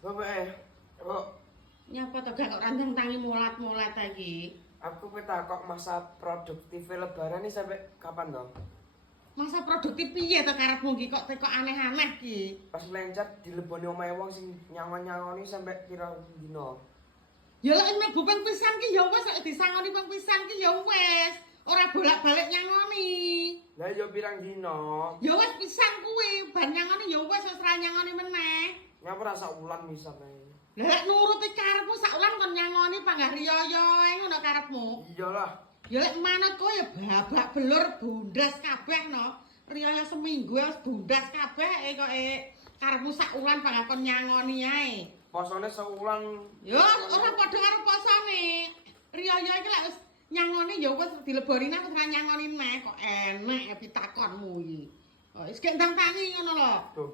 Bapak, kok Nyapa to gak kok randang tangi mulat-mulat iki. aku kok masa produktif lebaran ini sampai kapan dong? Masa produktif piye to karepmu iki kok teko aneh-aneh ki? Pas melencat dileboni omahe wong sing nyangon-nyangoni sampai kira dino. Ya lek mlebu ping pisan ki ya wis lek disangoni ping pisan ki ya wis. Ora bolak-balik nyangoni. Lah yo pirang dino? Ya wis pisan kuwi, bar nyangoni ya wis ora nyangoni meneh. Ngapa rasa ulan misal ae. Lah lek nuruti karepmu sak ulan kon nyangoni panggah riyaya ngono karepmu. Iyalah. Ya lek manut kowe ya babak belur bundas kabeh no. Riyaya seminggu wis bundas kabeh kok karepmu sak ulan panggah kon nyangoni ae. Posone seulan. Ya ora padha karo posone. Riyaya iki lek wis nyangoni ya wis dileboni nang wis ora nyangoni neh kok enek pitakonmu iki. Wis gek ndang tangi ngono lho. Duh,